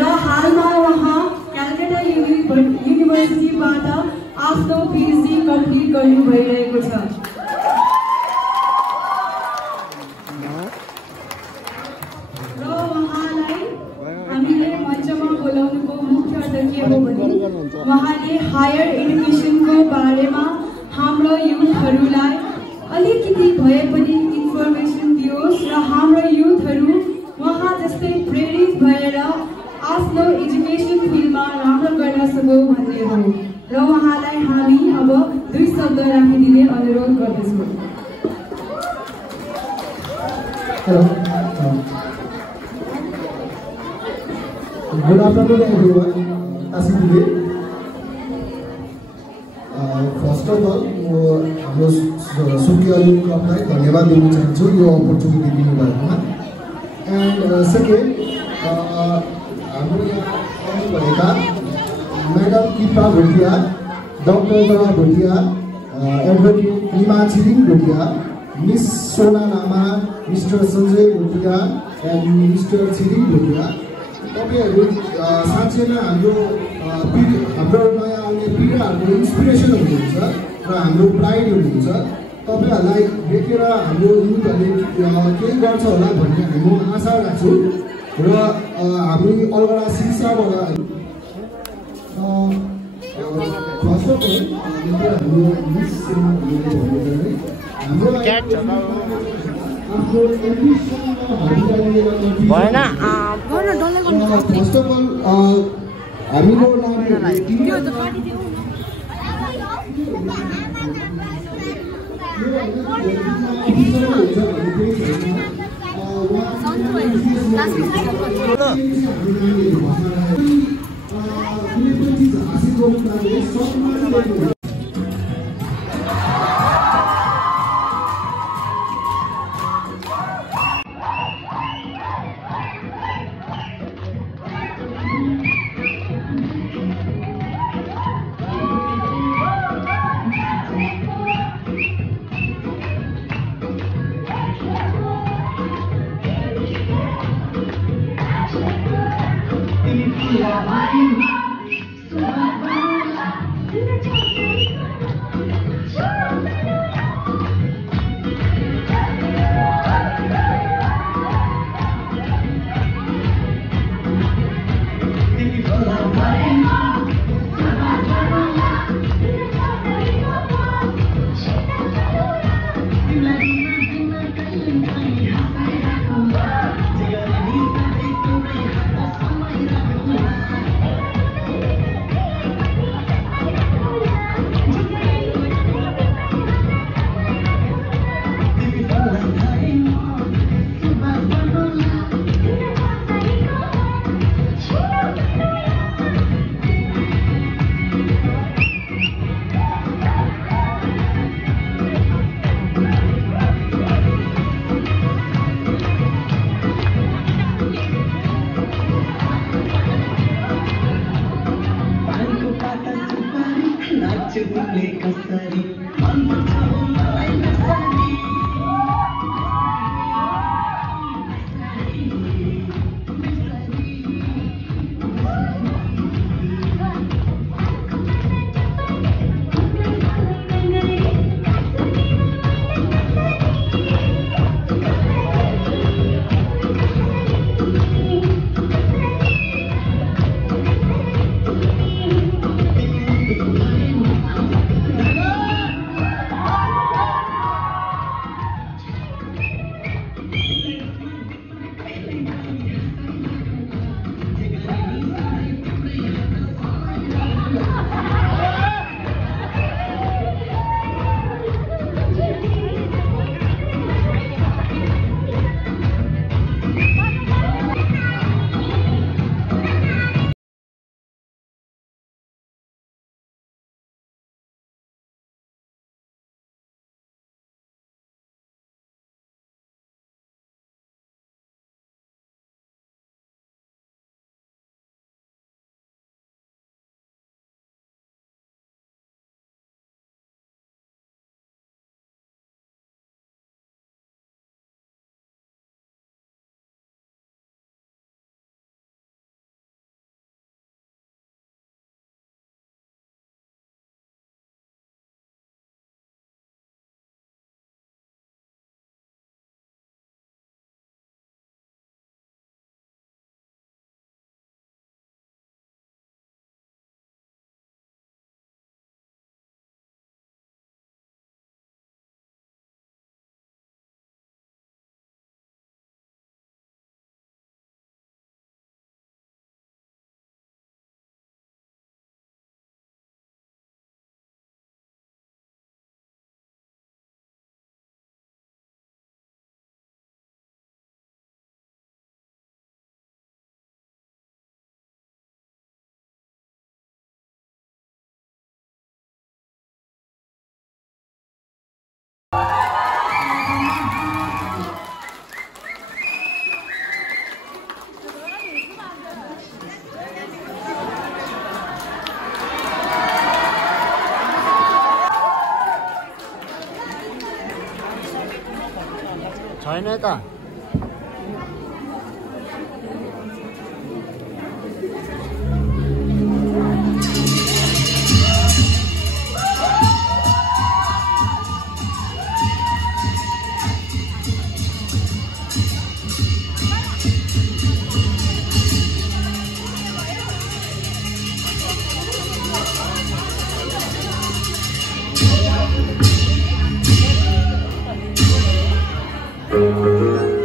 र हालमा उहाँ क्यालकाटा युनिभर्सिटीबाट आफ्नो पिएचडी कम्प्लिट गर्नु भइरहेको छ। र उहाँलाई हामीले मञ्चमा बोलाउनुको मुख्य अर्थ के हो भने उहाँले हायर एजुकेसनको बारेमा हाम्रो युथहरूलाई अलिकति भए पनि इन्फर्मेसन दियोस् र हाम्रो युथहरू उहाँ जस्तै प्रेरित भएर आफ्नो एजुकेसन फिल्डमा राम्रो गर्न सकौँ भन्ने हो। र उहाँलाई हामी अब 2 शब्द राखिदिने अनुरोध गर्दछौँ। Good afternoon everyone. Today, first of all, हाम्रो सुकिया युथ क्लबलाई धन्यवाद दिन चाहन्छु यो अपर्च्युनिटी दिनुभएकोमा। एन्ड सेकेन्ड, हाम्रो यहाँ आउनुभएका म्याडम कृपा Bhutia, doctor Dara Bhutia, advocate Nima Tshering Bhutia, miss Sona Lama, mister Sanjay Bhutia and mister Tshering Bhutia, तपाईहरु साँच्चै नै हाम्रो नयाँ आउने पिँढीहरुको इन्स्पिरेसन हुनुहुन्छ र हाम्रो प्राइड हुनुहुन्छ। तपाईहरुलाई देखेर हाम्रो युथहरुले केही गर्छ होला भन्ने हामी आशा राख्छौँ र हामी अलगढा शिक्षाबाट फर्स्ट अफ अल हाम्रो मिस हाम्रो भएन फर्स्ट अफ अल हाम्रो छैन त Thank you.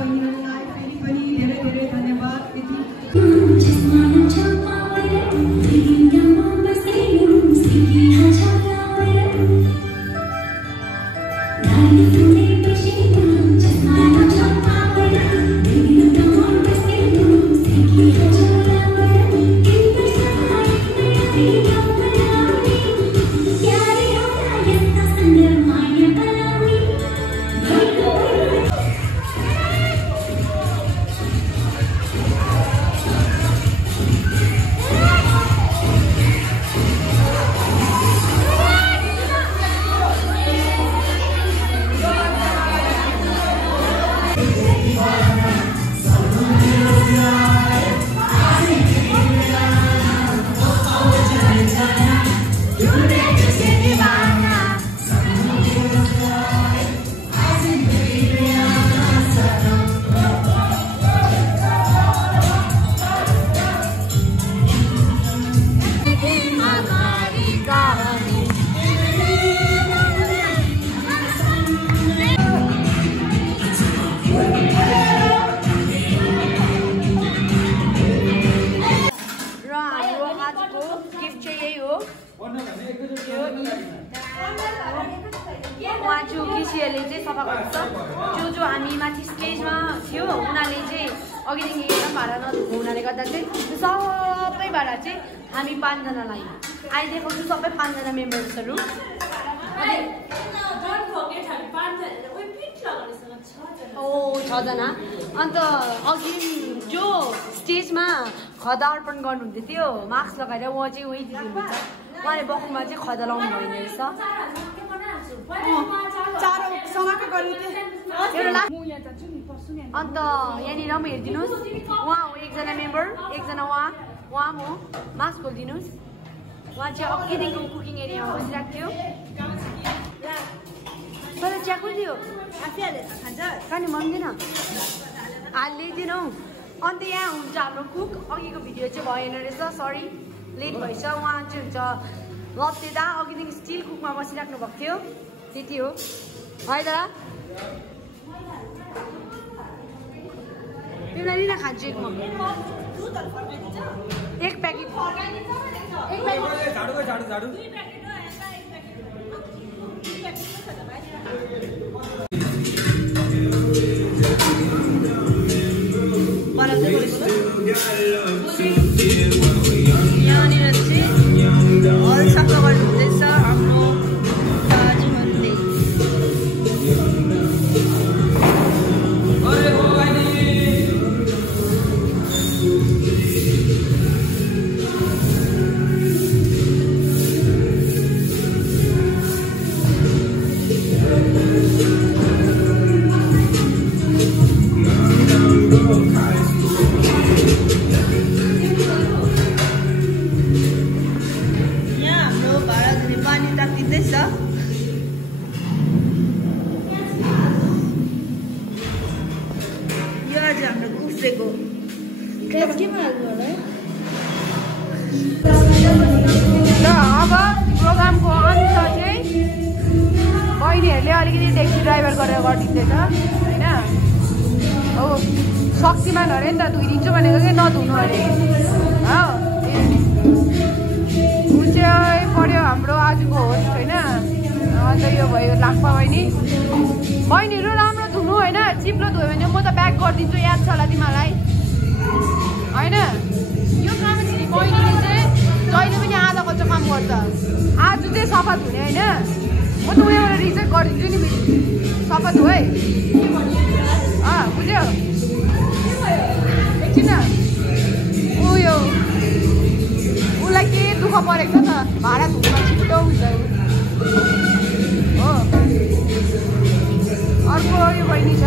बहिनीहरूलाई फेरि पनि धेरै धेरै धन्यवाद। जो हामी माथि स्टेजमा थियो उनीहरूले चाहिँ अघिदेखि एकदम भाडा नदिएको हुनाले गर्दा चाहिँ सबै भाडा चाहिँ हामी 5 जनालाई आइदिएको सबै 5 जना मेम्बर्सहरू। ओ 6 जना। अन्त अघि जो स्टेजमा खदा अर्पण गर्नुहुन्थ्यो त्यो मास्क लगाएर उहाँ चाहिँ उही दिनुहुन्छ। उहाँले बकुमा चाहिँ खदा लाउनु भएन रहेछ। अन्त यहाँनिर म हेरिदिनुहोस्, उहाँ हो एकजना मेम्बर, एकजना उहाँ हो। मास्क खोलिदिनुहोस्। उहाँ चाहिँ अघिदेखिको कुकिङ एरियामा बसिरहेको थियो। तर चिया कुदियो खाने मान्दैन हालिदिएन हौ। अन्त यहाँ हुन्छ हाम्रो कुक। अघिको भिडियो चाहिँ भएन रहेछ, सरी लेट भएछ। उहाँ चाहिँ हुन्छ लप्तेदा, अघिदेखि स्टिल कुकमा बसिराख्नु भएको थियो। त्यति हो है दादा। तिमीलाई लिन खान्छु एक प्याकेट। यहाँनिर चाहिँ सफा गर्नुहुँदैछ हाम्रो दाजुहरूले। अब प्रोग्रामको अन्त चाहिँ बहिनीहरूले अलिकति ट्याक्सी ड्राइभर गरेर गरिदिँदैछ होइन। हो शक्तिमान अरे नि त धोइदिन्छु भनेको कि नधुनु अरे हो। ऊ चाहिँ पऱ्यो हाम्रो आजको होस्ट होइन। अन्त यो भयो लाक्पा बहिनीहरू राम्रो धुनु होइन। चिप्लो धोयो भने म त ब्याक गरिदिन्छु, याद छ होला तिमीलाई होइन। यो काम चाहिँ बहिनीले चाहिँ जहिले पनि आधा कच्चा काम गर्छ। आज चाहिँ सफा धुने होइन। म त उयोबाट रिजेक्ट गरिदिन्छु नि फेरि। सफा धु है बुझ्यो। एकछिन उयो उसलाई के दुःख परेको छ त भाडा धुनमा छिटो हुन्छ हो। अर्को यो बहिनी छ,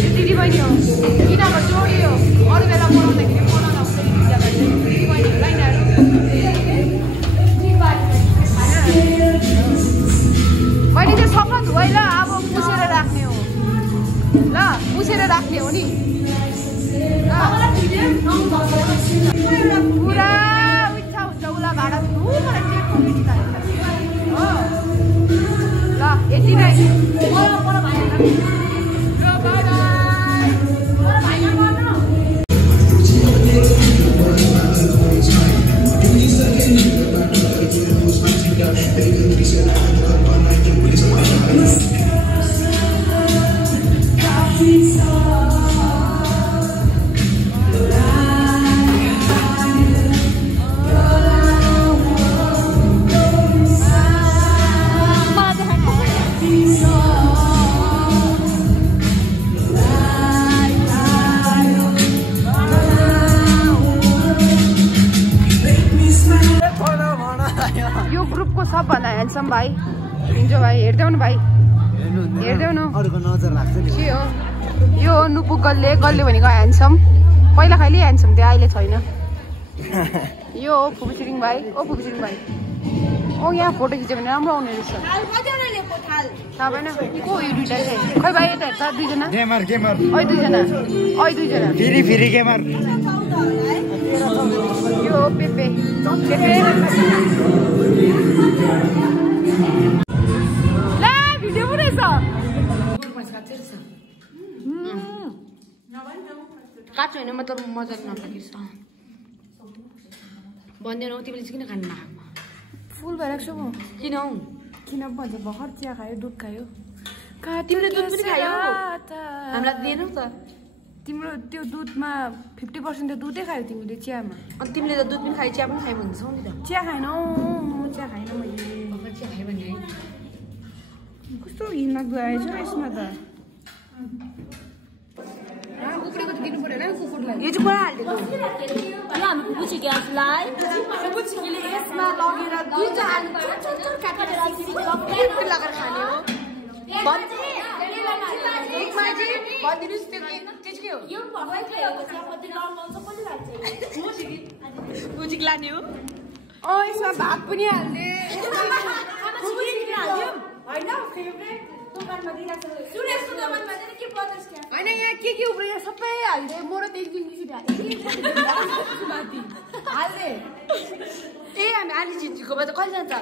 यो दिदी बहिनी हो। यिनीहरूको जोडी हो। अरू बेला बनाउँदाखेरि बनाउँदा हुन्छ दिदी बहिनीहरूलाई मैले चाहिँ सफा धुवाइ ल। अब मुसेर राख्ने हो ल, मुसेर राख्ने हो नि। पुरा इच्छा हुन्छ उसलाई भाडा धुनु मलाई चेकको इच्छा हो ल। यति नै। ह्यान्डसम भाइ हिजो भाइ हेर्दैौ न भाइ हेर्दैौ न अरूको नजर लाग्छ नि के हो यो नुपु गल्ले भनेको ह्यान्डसम पहिला खालि ह्यान्डसम थियो अहिले छैन यो हो फुपू छिरिङ भाइ ओ फुपू छिरिङ भाइ ओ यहाँ फोटो खिच्यो भने राम्रो आउने रहेछ थाहा भएन को यो दुइटा चाहिँ खै भाइ यता हेर्छ दुईजना दुईजना फेरि गेमर यो हो पेपे ला भिडियो पो रहेछ काट्छु होइन मतलब मजाले नलागिस् भन्दैन हौ तिमीले चाहिँ किन खानु नखाएको फुल भइरहेको छु म किन हौ किन भन्छ भर्खर चिया खायो दुध खायो तिमीले दुध पनि खायो हामीलाई दिएनौ त तिम्रो त्यो दुधमा 50% त दुधै खायो तिमीले चियामा अनि तिमीले त दुध पनि खायो चिया पनि खायो भन्छौ नि त चिया खाएनौ म चिया खाएन मैले भर्खर चिया खायो भने कस्तो घिनलाग्दो आएछ यसमा त उक्रेको त दिनु पर्यो होला कुकुरलाई यो चाहिँ कुरा हालिदिएको हामी कुकुर छिकेलाई कुकुर छिकेले यसमा लगेर दुईटा आलु चुर काटेर लगाएर खाने हो भनिदिनुहोस् त्यो चिज के हो मुजिक लाने हो यसमा भात पनि हाल्ने होइन यहाँ के उब्रो यहाँ सबै हाल्दे म र त एकदिन हाल्दे ए हामी आली झिन्जीको त कहिले जान्छ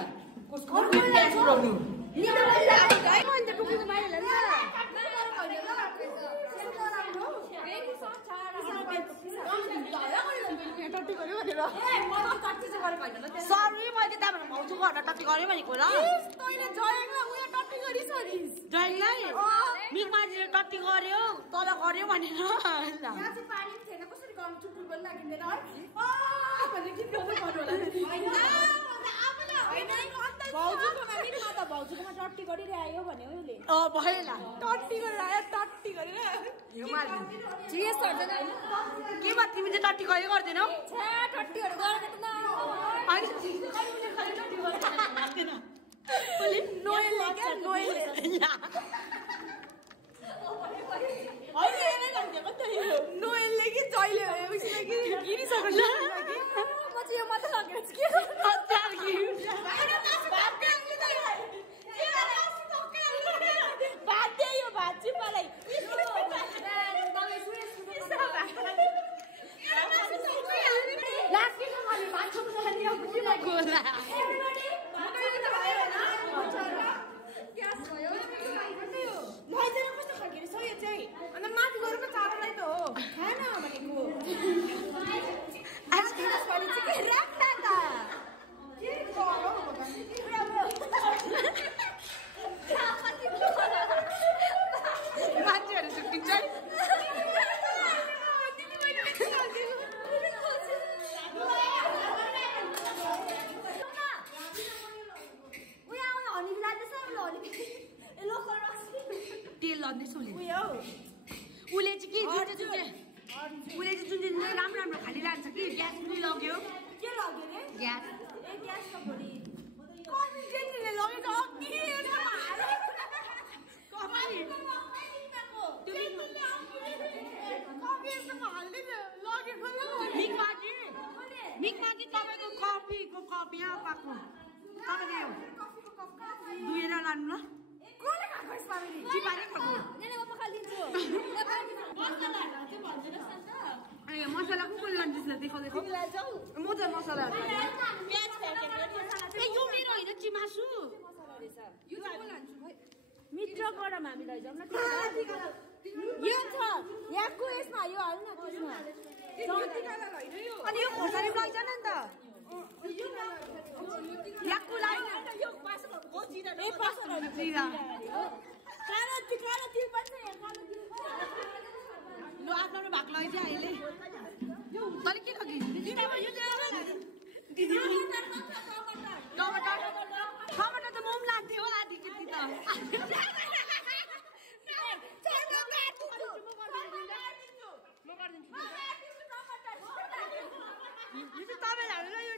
सरी मैले त भाउजू घरमा टट्टी गरे भनेको र जयलाई मिकमाझीले टट्टी गर्यो तल गर्यो भनेर भाउजूकोमा टट्टी गरिरह्यो भन्यो उसले भयो ल टट्टी गरेर आयो टट्टी गरेर के भयो तिमी चाहिँ टट्टी गरे गर्दैनौ टट्टीहरू गरेको नोएलले कि जहिले गिरिसक्यो यो मात्र लगेर माथि गएर चारोलाई त हो खान भनेको मान्छेहरू छुट्टिन्छ तेल लड्दैछ उसले चाहिँ जुन राम्रो राम्रो खालिरहन्छ कि ग्यास पनि लग्यो के लग्यो रे ग्यास मिकमाझी तपाईँको कफीको कप यहाँ पाएको तपाईँले दुहेर लानु ल मसला को लान्छ देखाउँदै म त मसला यो मेरो होइन चिमासु मित्र गरम हामी लैजाउँ न यो छ यहाँको यसमा यो हाल्नु न अनि यो खोर्सानी लैजान नि त यहाँको लागि यो लो आफ्नो भाग लैजा अहिले तर के लगी टमाटर त म पनि लाग्थ्यो आधी केटी त तपाईँ हाल्नु ल यो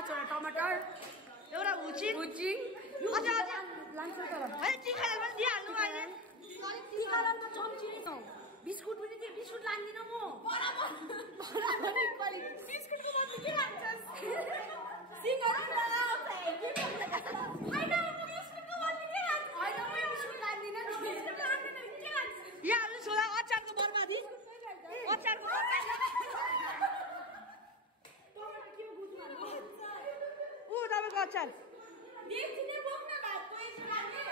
5वटा टमाटर एउटा हुचिङ अझै लान्छ तर हैन चिखाले पनि दिइहाल्नु अहिले चिखाले त चम्ची नि बिस्कुट पनि दिए बिस्कुट लान्दिन म बराबर बिस्कुटको बदली के लान्छस् सिंगरा लगाउँछ हैन म बिस्कुटको बदली के लान्छ हैन म बिस्कुट लान्दिन बिस्कुट लान्दिन के लान्छ यहाँ आज छोरा अचारको बर्बादी अचारको टमाटर के बुझ्नु उ तपाईको अचार देखिने बोक्न भात पैसा लाग्ने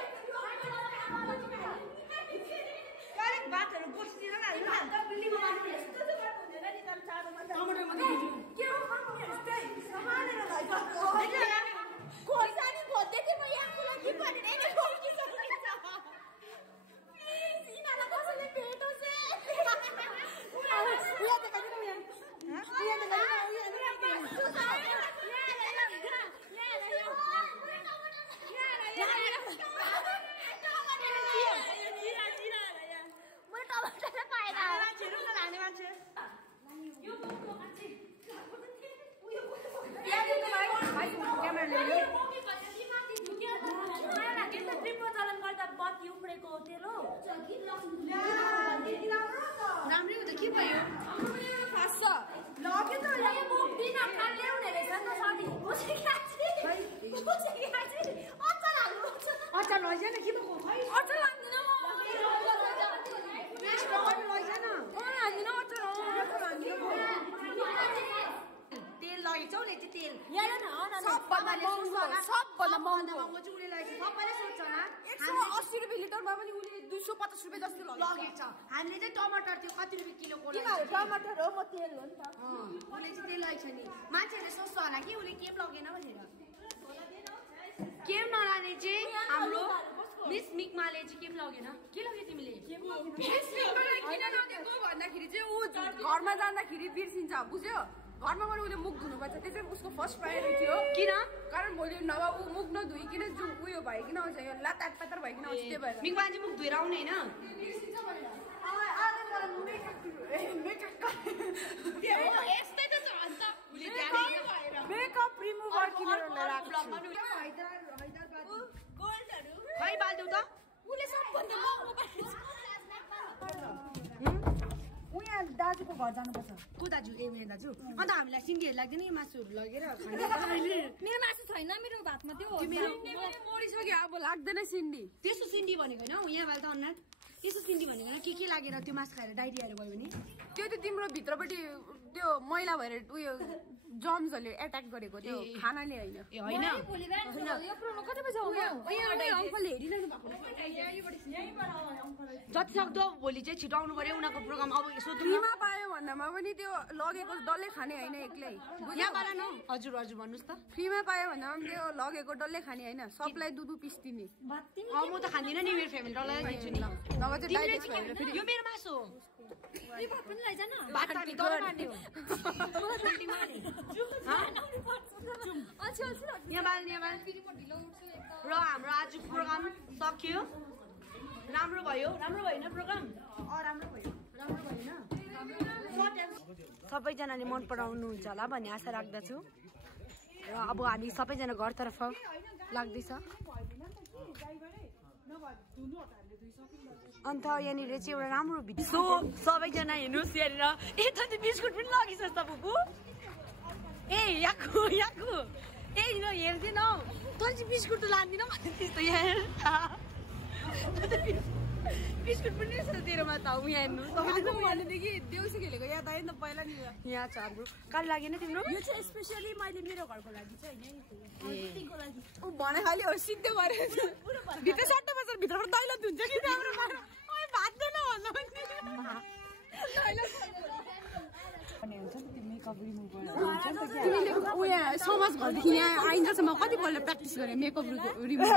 करेक्ट बातहरु गोष्ठीतिर हाल्नु हात बिल्डिङमा माथि यस्तो चाहिँ गर्नु हुँदैन नि तर चारोमा टमाटरमा के हो खानु यस्तै समानेर लैजाको खोर्सानी खोज्दै म यहाँ लागि पनि नै खोकिसकिन्छ प्लिज इनाला कसैले भेटो से उया देखाइदिनु यहाँ उया टमाटर पाएन मान्छेहरु त लाने मान्छे यो बोक्नु मान्छे उयो यादको भाइ क्यामेरा ल्यायो मोके कसरी माथि झुक्यो मलाई लाग्यो त ट्रिपको चलन गर्दा बत्ती उफ्रेको तेल हो राम्रै हो त के भयो फास्छ लग्यो त यो बोक्दिन खान ल्याउने रहेछ न साथी बुझे खाछि अचार हाल्नु अचार लैजान के भएको खै अचार लान्दिन म तेल लगेछौले चाहिँ तेल सबभन्दा महँगो चाहिँ उसले लगेछ सबैले सोध्छ होला 180 रुपियाँ लिटरमा पनि उसले 250 रुपियाँ जस्तो लगेछ हामीले चाहिँ टमाटर त्यो कति रुपियाँ किलोको टमाटर हो म तेल हो नि त उसले चाहिँ तेल लगेछ नि मान्छेहरूले सोच्छ होला कि उसले केम लगेन भनेर केम नलाने चाहिँ हाम्रो मिस मिकमाले चाहिँ केम लगेन के लग्यो तिमीले किन नदिएको भन्दाखेरि चाहिँ ऊ घरमा जाँदाखेरि बिर्सिन्छ बुझ्यो घरमा पनि उसले मुख धुनुपर्छ त्यो चाहिँ उसको फर्स्ट प्रायोरिटी थियो किन कारण भोलि नभए ऊ मुख नधुइकन उयो भइकन आउँछ यो लातार पातर भइकन आउँछ त्यही भएर मिकमा चाहिँ मुख धुएर आउने होइन मेकअप रिमुभर किनेर राख्छु खै बाल्देऊ त उले सबभन्दा महँगो पाएछ उहाँ दाजुको घर जानुपर्छ को दाजु ए उहाँ दाजु अन्त हामीलाई सिन्डीहरू लाग्दैन यो मासुहरू लगेर मेरो मासु छैन मेरो भातमा त्यो मरिसक्यो अब लाग्दैन सिन्डी त्यस्तो सिन्डी भनेको होइन यहाँ बाल त अन्ना त्यस्तो सिन्डी भनेको होइन के लागेर त्यो मासु खाएर डाइरियाहरू भयो भने त्यो त तिम्रो भित्रपट्टि त्यो मैला भएर उयो जम्सहरूले एट्याक गरेको त्यो खानाले होइन कति बजी अङ्कलले हेरिरहनु भएको जति सक्दो भोलि चाहिँ छिटो आउनु पर्यो उनीहरूको प्रोग्राम अब फ्रीमा पायो भन्दामा पनि त्यो लगेको डल्लै खाने होइन एक्लै यहाँबाट न हजुर हजुर भन्नुहोस् त फ्रीमा पायो भन्दामा पनि त्यो लगेको डल्लै खाने होइन सबलाई दुधु पिस दिने म त खाँदिनँ नि मेरो फ्यामिली डल्लै खान्छु नि नभए चाहिँ डाइरेक्ट भएर यो मेरो मासु हो भात पनि लैजान भात हामी डल्लै खाने हो र हाम्रो आज प्रोग्राम सक्यो राम्रो भयो भएन प्रोग्राम राम्रो भयो भएन सबैजनाले मन पराउनुहुन्छ होला भन्ने आशा राख्दछु र अब हामी सबैजना घरतर्फ लाग्दैछ अन्त यहाँनिर चाहिँ एउटा राम्रो भिडियो सबैजना हेर्नुहोस् यहाँनिर यता चाहिँ बिस्कुट पनि लगिसक्छ त बुबु ए याकु ए न हेर्दिन हौ तँ चाहिँ बिस्कुट त लान्दिन भने त्यस्तो यहाँ बिस्कुट पनि रहेछ तेरोमा त यहाँ हेर्नु भनेदेखि देउसी खेलेको याद आयो नि त पहिला नि यहाँ छ हाम्रो काल लागेन तिम्रो यो चाहिँ स्पेसली मैले मेरो घरको लागि चाहिँ होइन भने खालि हो सिद्धो गरेर भित्र सट्टा बजार भित्रबाट दैलो धुन्छ कि राम्रो भात देन भन्नु तिमीले उयो समाज घरदेखि यहाँ आइन्जेलसम्म कतिपल्ट प्र्याक्टिस गरेँ मेकअप रिमुभ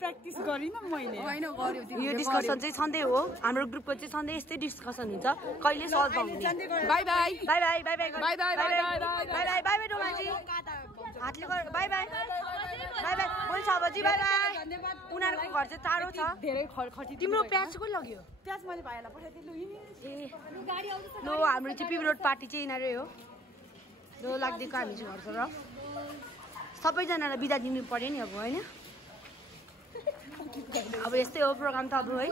प्र्याक्टिस गरिनँ मैले होइन गऱ्यो यो डिस्कसन चाहिँ सधैँ हो हाम्रो ग्रुपको चाहिँ सधैँ यस्तै डिस्कसन हुन्छ कहिले सल्भ हुन्छ bye bye bye bye bye bye bye bye bye bye bye bye डोमाजी हातले बाई बाई बाई बाई हुन्छ अबजी बाई बाई उनीहरूको घर चाहिँ टाढो छ धेरै खटी तिम्रो प्याज को लग्यो प्याज मैले भाइलाई पठाइदिनु ए लो हाम्रो चाहिँ पिबी रोड पार्टी चाहिँ यिनीहरू हो लो लाग्दिएको हामी चाहिँ घर छ र सबैजनालाई बिदा दिनु पर्यो नि अब होइन अब यस्तै हो प्रोग्राम त अब है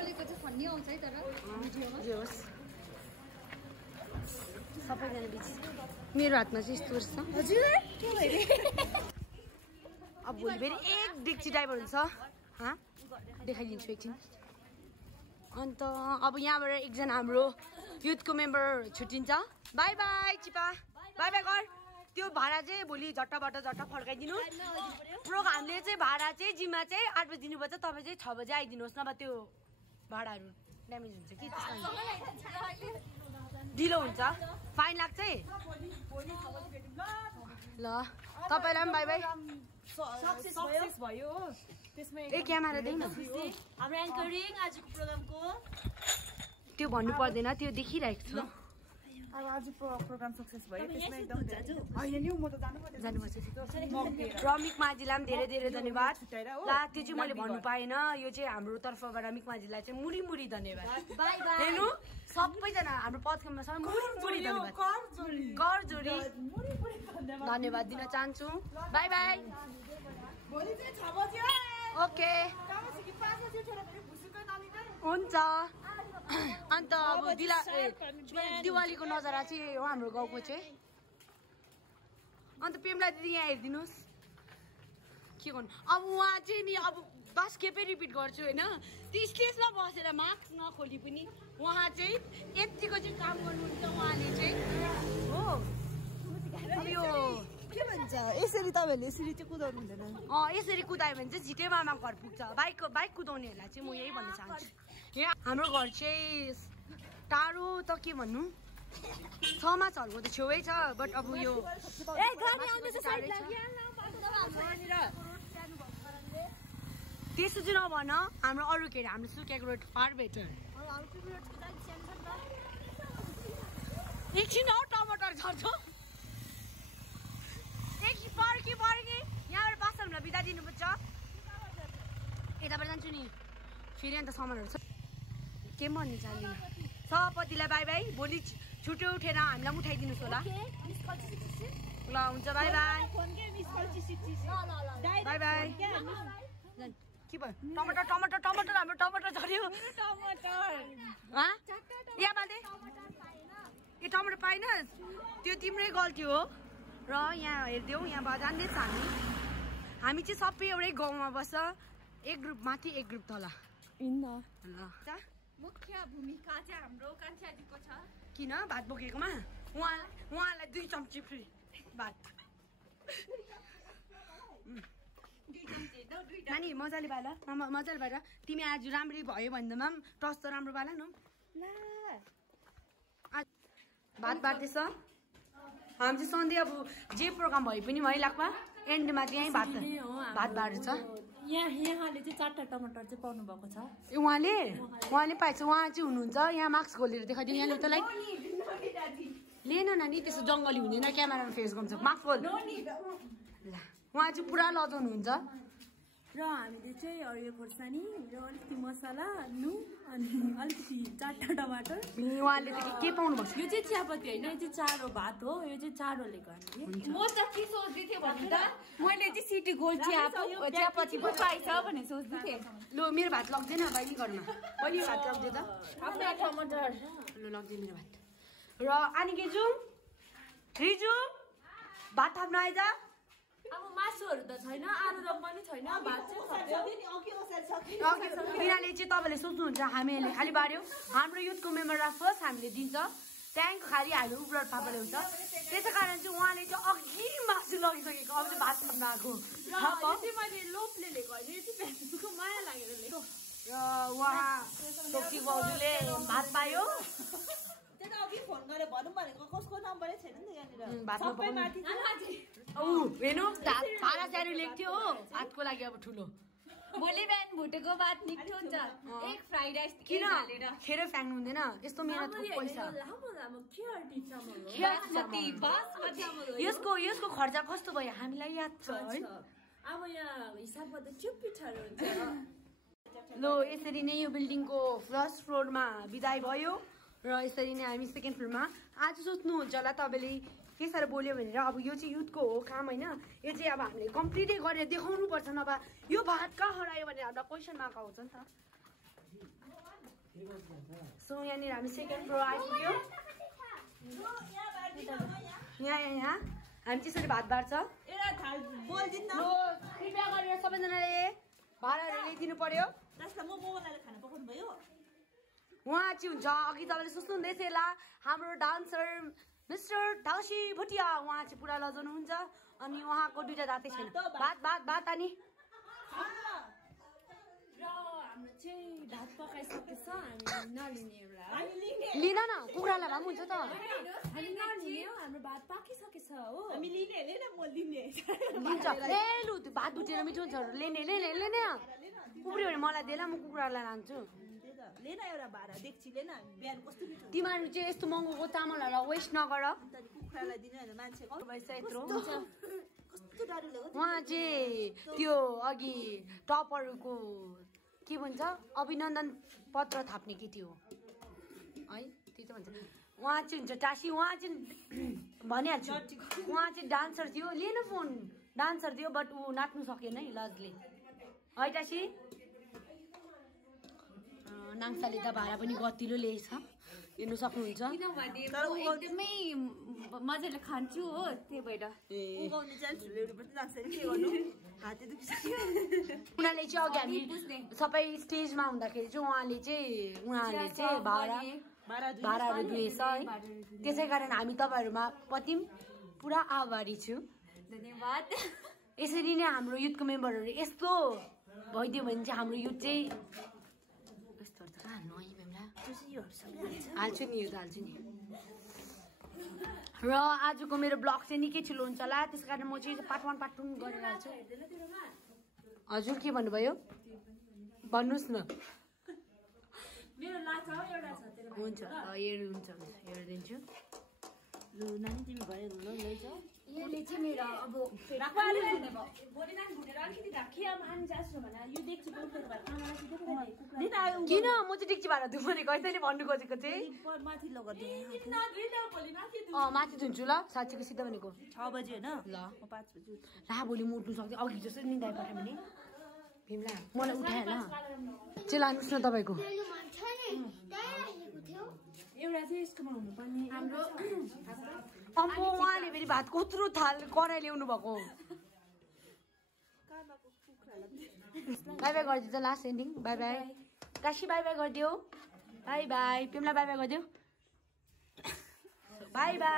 जे होस् सबैजना बिजी मेरो हातमा चाहिँ यस्तो रहेछ अब भोलि फेरि एक डिक्ची ड्राइभर हुन्छ देखाइदिन्छु एकछिन अन्त अब यहाँबाट एकजना हाम्रो युथको मेम्बर छुट्टिन्छ बाई बाई चिपा बाई बाई गर त्यो भाडा चाहिँ भोलि झट्टबाट झट्ट फर्काइदिनु प्रोग्रामले चाहिँ भाडा चाहिँ जिम्मा चाहिँ 8 बजी दिनुपर्छ तपाईँ चाहिँ 6 बजी आइदिनुहोस् नभए त्यो भाडाहरू ड्यामेज हुन्छ कि ढिलो हुन्छ फाइन लाग्छ है ल तपाईँलाई पनि बाई बाई सक्सेस भयो त्यसमा ए क्यामेरा देख्न हाम्रो एङ्करिङ आजको प्रोग्रामको त्यो भन्नु पर्दैन त्यो देखिरहेको छु अब आज प्रोग्राम सक्सेस भयो त्यसमा एकदम हैन नि म त जानुपर्छ र मिक माझीलाई पनि धेरै धेरै धन्यवाद ला त्यो चाहिँ मैले भन्नु पाएन यो चाहिँ हाम्रो तर्फबाट मिक माझीलाई चाहिँ मुरी मुरी धन्यवाद हेर्नु सबैजना हाम्रो पदकमा सबै मुरी मुरी धन्यवाद कर जोडी धन्यवाद दिन चाहन्छु बाई बाई भोलि चाहिँ 6 बजे ओके हुन्छ अन्त अब दिवालीको नजारा चाहिँ हो हाम्रो गाउँको चाहिँ अन्त पेम्ला दिदी यहाँ हेरिदिनुहोस् के गर्नु अब उहाँ चाहिँ नि अब बस खेपै रिपिट गर्छु होइन त्यो स्टेजमा बसेर मास्क नखोली पनि उहाँ चाहिँ यतिको चाहिँ काम गर्नुहुन्छ उहाँले चाहिँ हो यो के भन्छ यसरी तपाईहरुले यसरी चाहिँ कुदाउनु हुँदैन यसरी कुदायो भने चाहिँ छिटै मामा घर पुग्छ बाइक कुदाउनेहरूलाई चाहिँ म यही भन्न चाहन्छु यहाँ हाम्रो घर चाहिँ टाढो त के भन्नु समाजहरूको त छेउै छ बट अब यो त्यसो चाहिँ नभन हाम्रो अरू के अरे हाम्रो सुकेको रोड फार बेटर एकछिन हो टमाटर झर्छ एकछिन पर्खी यहाँबाट बासनहरूलाई बिदा दिनुपर्छ यताबाट जान्छु नि फेरि अन्त सामानहरू छ के भन्नु चाहदिनँ सभापतिलाई बाई बाई भोलि छुट्टै उठेर हामीलाई पनि उठाइदिनुहोस् होला ल हुन्छ बाई बाई बाई बाई के भयो टमाटर टमाटर टमाटर हाम्रो टमाटर झऱ्यो यहाँ बाँधे ए टमाटर पाइनस् त्यो तिम्रै गल्ती हो र यहाँ हेरिदेऊ यहाँ जान्दैछ हामी चाहिँ सबै एउटै गाउँमा बस्छ एक ग्रुप माथि एक ग्रुप तल मुख्य भूमिका चाहिँ हाम्रो कान्छाजीको छ किन भात बोकेकोमा उहाँलाई 2 चम्ची फ्री भात नानी मजाले बाला मजाले बाला तिमी आज राम्ररी भयो भन्दामा पनि टस त राम्रो बाला न भात बाट्दैछ हामी चाहिँ सधैँ अब जे प्रोग्राम भए पनि महिलामा एन्डमा चाहिँ यहीँ भात बाँड्छ यहाँले चाहिँ 4टा टमाटर चाहिँ पाउनु भएको छ उहाँले पाएछ उहाँ चाहिँ हुनुहुन्छ यहाँ मास्क खोलेर देखाइदिनु यहाँ तँलाई लिएन नानी त्यसो जङ्गली हुँदैन क्यामेरामा फेस गर्छ माफ खोल ल उहाँ चाहिँ पुरा लजाउनुहुन्छ र हामीले चाहिँ हरियो खोर्सानी र अलिकति मसला नुन अनि अलिकति 4टा टमाटर उहाँले त के पाउनु भएको यो चाहिँ चियापत्ती होइन यो चाहिँ चारो भात हो यो चाहिँ चारोले गर्ने म त के सोच्दै थिएँ भन्नु त मैले चाहिँ सिटी गोल्ड चियापत्ती पो पाइछ भनेर सोच्दै थिएँ ल मेरो भात लग्दैन बहिनी घरमा बहिनी भात लग्दै त टमाटर ल लग्दै मेरो भात र अनि के जाउँ रिजु भात थाप्न आइज अब मासुहरू त छैन आलुदम पनि छैन भात चाहिँ यिनीहरूले चाहिँ तपाईँले सोच्नुहुन्छ हामीले खालि बाऱ्यो हाम्रो युथको मेम्बरलाई फर्स्ट हामीले दिन्छ त्यहाँदेखिको खालि हामी उब्लट पापाले हुन्छ त्यसै कारण चाहिँ उहाँले चाहिँ अघि मासु लगिसकेको अब चाहिँ भात खान आएको मैले लोभले लिएको होइन माया लागेर र उहाँ टोकी बाउजूले भात पायो अघि फोन गरेर भनौँ भनेको कसको नम्बरै छैन नि त यहाँनिर हेर्नु भाडा च्यारो लेख्थ्यो हो भातको लागि अब ठुलो भोलि बिहान भुटेको भात मिठो हुन्छ एक फ्राइड राइस किन खेर फ्याङ्नु हुँदैन यस्तो मेहनतको पैसा यसको खर्चा कस्तो भयो हामीलाई याद छ है अब यहाँ हिसाब गर्दा चुप्पीठहरू हुन्छ ल यसरी नै यो बिल्डिङको फर्स्ट फ्लोरमा बिदाई भयो र यसरी नै हामी सेकेन्ड फ्लोरमा आज सोच्नुहुन्छ होला तपाईँले के साह्रो बोल्यो भनेर अब यो चाहिँ युथको हो काम होइन यो चाहिँ अब हामीले कम्प्लिटै गरेर देखाउनु पर्छ नभए यो भात कहाँ हरायो भनेर हामीलाई क्वेसन मार्क आउँछ नि त सो यहाँनिर हामी सेकेन्ड फ्लोर आइपुग्यो यहाँ हामी त्यसरी भात बाँड्छ कृपया गरेर सबैजनाले भाँडाहरू ल्याइदिनु पर्यो उहाँ चाहिँ हुन्छ अघि तपाईँले सोच्नुहुँदैछ यसलाई हाम्रो डान्सर मिस्टर टाउसी भुटिया उहाँ चाहिँ पुरा लजाउनुहुन्छ अनि उहाँको दुईटा दाँतै छैन भात अनि र हाम्रो चाहिँ भात पकाइसकेछ हामी नलिने एउटा लिन न कुखुरालाई भए पनि हुन्छ त हामी नलिने हो हाम्रो भात पाकिसकेछ हो हामी लिने लिन म लिने लिन्छ ए लु त्यो भात भुटेर मिठो हुन्छ लिने कुखुरी भने मलाई दे ल म कुखुरालाई लान्छु लेन एउटा भाडा डेक्ची लेन बिहान कस्तो मिठो तिमीहरू चाहिँ यस्तो महँगोको चामलहरूलाई वेस्ट नगर कुखुरालाई दिनु भने मान्छे भइसक्यो यत्रो कस्तो डरले उहाँ चाहिँ त्यो अघि टपरको के भन्छ अभिनन्दन पत्र थाप्ने केटी हो है त्यही त भन्छ उहाँ चाहिँ हुन्छ टासी उहाँ चाहिँ भनिहाल्छु उहाँ चाहिँ डान्सर थियो लिएन फोन डान्सर थियो बट ऊ नाच्नु सकेन है लजले है टासी नाङ्साले त भाडा पनि गतिलो ल्याएछ हेर्नु सक्नुहुन्छ किनभने एकदमै मजाले खान्छु हो त्यही भएर उगाउने चाहिँ ल्याउनुपर्छ नाङ्साले के गर्नु हाते दुखिसक्यो उनीहरूले चाहिँ अघि हामी सबै स्टेजमा हुँदाखेरि चाहिँ उहाँले चाहिँ भाडाहरू दिएछ है त्यसै कारण हामी तपाईँहरूमा पति पुरा आभारी छु धन्यवाद यसरी नै हाम्रो युथको मेम्बरहरू यस्तो भइदियो भने चाहिँ हाम्रो युथ चाहिँ यस्तोहरू त कहाँ हाल्नु है बेमला हाल्छु नि यो त हाल्छु नि र आजको मेरो ब्लग चाहिँ निकै ठुलो हुन्छ होला त्यस कारण म चाहिँ पार्ट 1 पार्ट 2 गरेर हाल्छु हजुर के भन्नुभयो भन्नुहोस् न मेरो लाछ एउटा छ तेरो हुन्छ हुन्छ हेरिदिन्छु लु नानी तिमी भयो लु लैजाऊ यसले चाहिँ मेरो अब भोलि नानी भुटेर अलिकति ढाकिया मान जासु भने यो देख्छु किन म चाहिँ डिक्ची भाडा धुँ भनेको अहिले भन्नु खोजेको चाहिँ माथि लगाउँदै माथि धुन्छु ल साँच्चीको सिधै भनेको 6 बजे हैन ल म 5 बजे ला भोलि म उठ्नु सक्दै अघि जस्तो निदाइ पठायो भने भीमला मलाई उठाए ल चाहिँ लानुहोस् न तपाईँको एउटा चाहिँ यस्तोमा हुनुपर्ने हाम्रो अम्मो उहाँले फेरि भात कत्रो थाल कराई ल्याउनु भएको बाई बाई गरिदिन्छ last ending by by Kashi by by गरिदियो by by Pimla by by गरिदियो बाई बाई